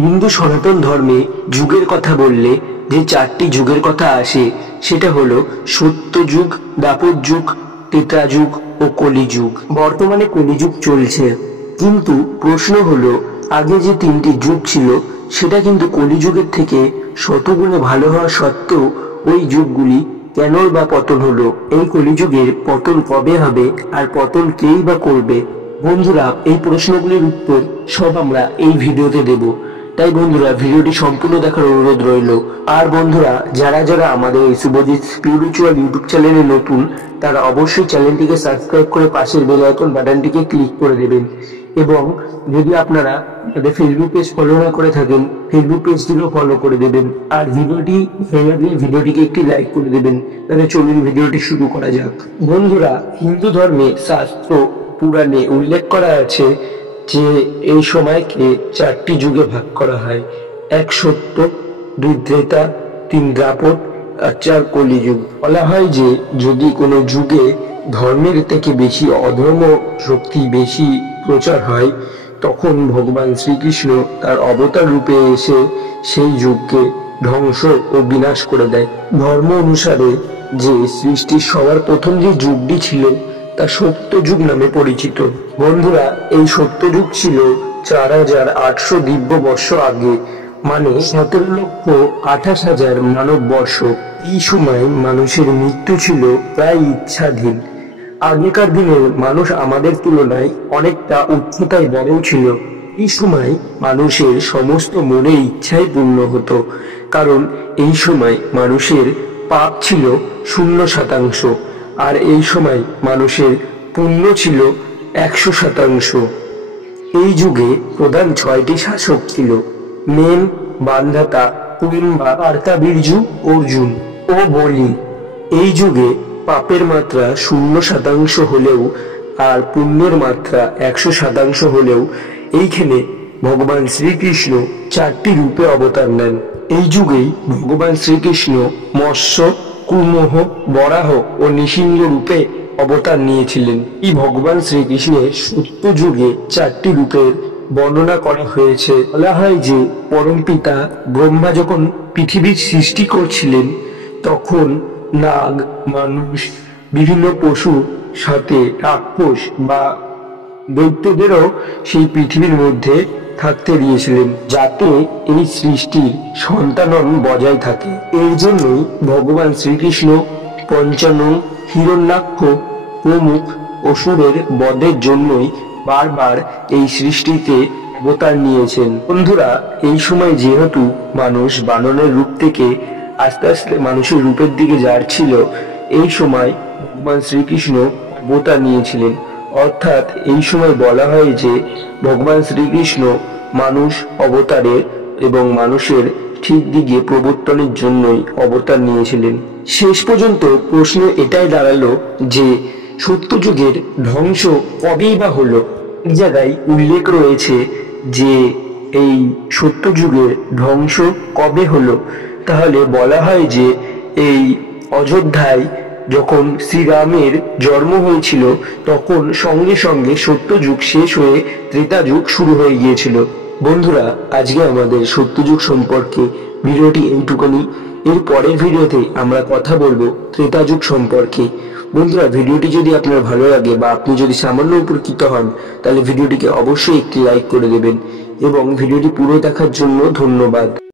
হিন্দু সনাতন ধর্মে যুগের কথা বললে যে চারটি যুগের কথা আসে সেটা হলো সত্যযুগ, দ্বাপর যুগ, ত্রেতা যুগ ও কলিযুগ। বর্তমানে কলিযুগ চলছে, কিন্তু প্রশ্ন হলো আগে যে তিনটি যুগ ছিল সেটা কিন্তু কলিযুগের থেকে শতগুণে ভালো হওয়া সত্ত্বেও ওই যুগগুলি কেন বা পতন হলো? এই কলিযুগের পতন কবে হবে আর পতন কেই বা করবে? বন্ধুরা, এই প্রশ্নগুলির উত্তর সব আমরা এই ভিডিওতে দেব, তাই বন্ধুরা ভিডিওটি সম্পূর্ণ দেখার অনুরোধ রইল। আর বন্ধুরা, যারা যারা আমাদের এই শুভজিৎ স্পিরিচুয়াল ইউটিউব চ্যানেলে নতুন, তারা অবশ্যই চ্যানেলটিকে সাবস্ক্রাইব করে পাশের বেল আইকন বাটনটিকে ক্লিক করে দেবেন। এবং যদি আপনারা আমাদের ফেসবুক পেজ ফলো না করে থাকেন, ফেসবুক পেজটিকেও ফলো করে দেবেন। আর ভিডিওটিকে একটি লাইক করে দেবেন। তাহলে চলুন ভিডিওটি শুরু করা যাক। বন্ধুরা, হিন্দু ধর্মে শাস্ত্র পুরাণে উল্লেখ করা আছে যে এই সময়কে চারটি যুগে ভাগ করা হয়। এক সত্য, দুই ত্রেতা, তিন দ্বাপর আর চার কলিযুগ। বলা হয় যে যদি কোনো যুগে ধর্মের থেকে বেশি অধর্ম শক্তি বেশি প্রচার হয়, তখন ভগবান শ্রীকৃষ্ণ তার অবতার রূপে এসে সেই যুগকে ধ্বংস ও বিনাশ করে দেয়। ধর্ম অনুসারে যে সৃষ্টির সবার প্রথম যে যুগটি ছিল তা সত্যযুগ নামে পরিচিত। বন্ধুরা, এই সত্যযুগ ছিল 4800 দিব্য বর্ষ আগে, মানে 17,28,000 মানব বর্ষ। এই সময় মানুষের মৃত্যু ছিল প্রায় ইচ্ছাধীন। আগেকার দিনের মানুষ আমাদের তুলনায় অনেকটা উচ্চতায় বড় ছিল। এই সময় মানুষের সমস্ত মনের ইচ্ছাই পূর্ণ হতো, কারণ এই সময় মানুষের পাপ ছিল 0%, আর এই সময় মানুষের পুণ্য ছিল 100%। এই যুগে প্রধান 6টি শাসক ছিল: মেন, মান্ধাতা, পুলিম্বা, কার্তাবীর্যু, অর্জুন ও বলি। এই যুগে পাপের মাত্রা 0% হলেও আর পুণ্যের মাত্রা 100% হলেও এইখানে ভগবান শ্রীকৃষ্ণ 4টি রূপে অবতার নেন। এই যুগেই ভগবান শ্রীকৃষ্ণ মৎস্য, কুর্মহ, বরাহ ও নৃসিংহ রূপে অবতার নিয়েছিলেন। এই ভগবান শ্রীকৃষ্ণের সত্য যুগে 4টি রূপের বর্ণনা করা হয়েছে। বলা হয় যে পরমপিতা ব্রহ্মা যখন পৃথিবীর সৃষ্টি করছিলেন, তখন নাগ, মানুষ, বিভিন্ন পশু সাথে রাক্ষস বা দৈত্যদেরও সেই পৃথিবীর মধ্যে থাকতে দিয়েছিলেন, যাতে এই সৃষ্টির সন্তানন বজায় থাকে। এর জন্যই ভগবান শ্রীকৃষ্ণ পঞ্চানন, হিরণ্যাক্ষ প্রমুখ অসুরের বধের জন্যই বারবার এই সৃষ্টিতে অবতার নিয়েছেন। বন্ধুরা, এই সময় যেহেতু মানুষ বানরের রূপ থেকে আস্তে আস্তে মানুষের রূপের দিকে যাচ্ছিল, এই সময় ভগবান শ্রীকৃষ্ণ অবতার নিয়েছিলেন। অর্থাৎ এই সময় বলা হয় যে ভগবান শ্রীকৃষ্ণ মানুষ অবতারের এবং মানুষের ঠিক দিকে প্রবর্তনের জন্যই অবতার নিয়েছিলেন। শেষ পর্যন্ত প্রশ্ন এটাই দাঁড়ালো যে সত্যযুগের ধ্বংস কবেই বা হলো? এক জায়গায় উল্লেখ রয়েছে যে এই সত্যযুগের ধ্বংস কবে হলো। তাহলে বলা হয় যে এই অযোধ্যায় যখন শ্রীরামের জন্ম হয়েছিল, তখন সঙ্গে সঙ্গে সত্যযুগ শেষ হয়ে ত্রেতা যুগ শুরু হয়ে গিয়েছিল। বন্ধুরা, আজকে আমাদের সত্যযুগ সম্পর্কে ভিডিওটি এইটুকুনি। এর পরের ভিডিওতে আমরা কথা বলবো ত্রেতা যুগ সম্পর্কে। বন্ধুরা, ভিডিওটি যদি আপনার ভালো লাগে বা আপনি যদি সামান্য উপকৃত হন, তাহলে ভিডিওটিকে অবশ্যই একটি লাইক করে দেবেন এবং ভিডিওটি পুরো দেখার জন্য ধন্যবাদ।